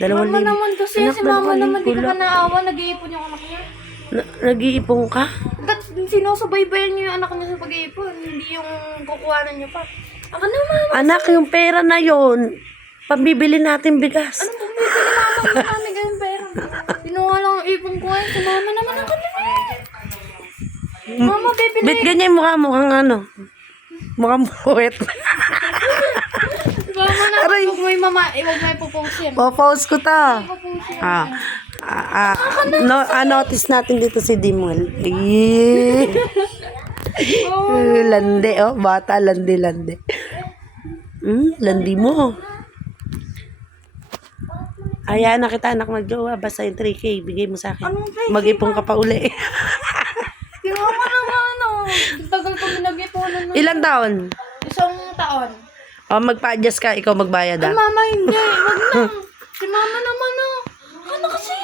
Mama naman kasi, Anak, si mama 2,000 naman, di ka lang. ba naawa, nag-iipon yung anak niya. Nag-iipon ka? Ba't sinusubaybayan niyo yung anak niya sa pag-iipon, hindi yung kukuhanan niyo pa. Ako na, mama. Anak, yung pera na yon, pambibili natin bigas. Anong bumibili naman yung kami ganyan pera? Pinuha lang ang ipon ko eh. Si mama naman ako na. Mama, bibili. Bit ganyan yung mukha mo, kang ano? Mukhang buwet. Mama na, Aray. huwag mo yung mama, huwag mo ipopost yan. Popost ko ta. Ipopost yan. Notice natin dito si Dimol. Eh. Lande, oh. Bata, lande. Landi mo. Ayan na kita, anak magjowa. Basta yung 3K, bigay mo sa akin. Anong 3K? Mag-ipon ka pa uli. Si mama naman, ano. Tagal ko nag-iponan ng Ilang taon? 1 taon. O, magpa-adjust ka, ikaw magbayad Ay, ah. mama, hindi. Wag na. Si mama naman, oh. Ano kasi?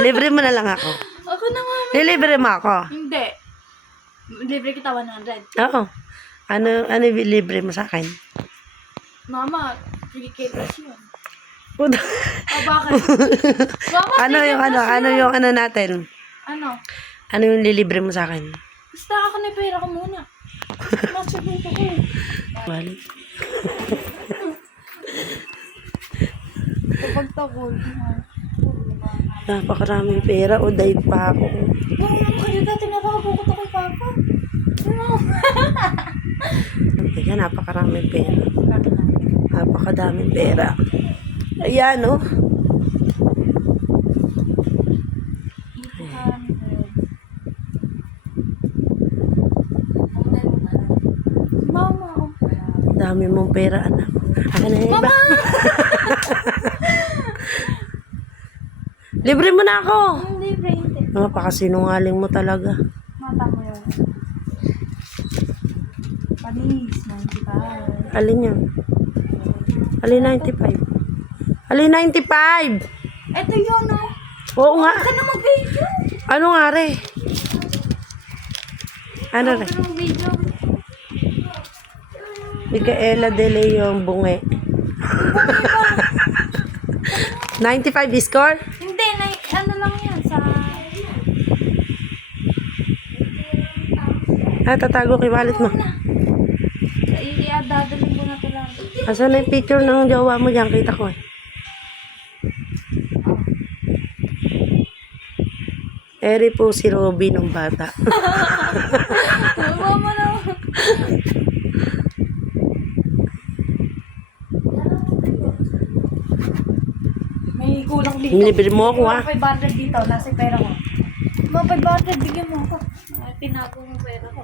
Libre mo na lang ako. Ako na nga. Nilibre mo ako. Hindi. Libre kita 100. Oo. Ano libre mo sa akin? Mama, 3K plus yun. Puta. Bakit? Mama, Ano 3K yung plus ano yun. yung ano natin? Ano? Ano yung lilibre mo sa akin? Basta ako na pera ko muna. Masagot ko. Bali. Kapag tagol. Napakaraming pera o dahil pa ako. Wow, naman kayo dati natago ko to kay Papa. Ano? Teka, napakaraming pera. Napakadaming pera. Ayan, oh. Mama. Dami mong pera, anak. Ano na iba? Libre mo na ako. Libre, hindi. Napakasinungaling mo talaga. Mata mo yun. Panis, 95. Alin yan? Alin 95? Alin 95? Ito yun, oh. Oo nga. Huwag ka na mag-video. Ano nga re? Ano re? Huwag ka na mag-video. Micaela de Leon Bunge. 95 score? Hindi, ano lang yan sa... Tatago kay wallet mo. Dadalhin ko na ito lang. Asan na yung picture ng jowa mo dyan? Kita ko eh. Eri po si Robby nung bata. Mama na. May kulang dito. Nilibre mo ako ha. 500 dito, nasa pera ko. Mga 500, bigyan mo ako. Tinago yung pera ko.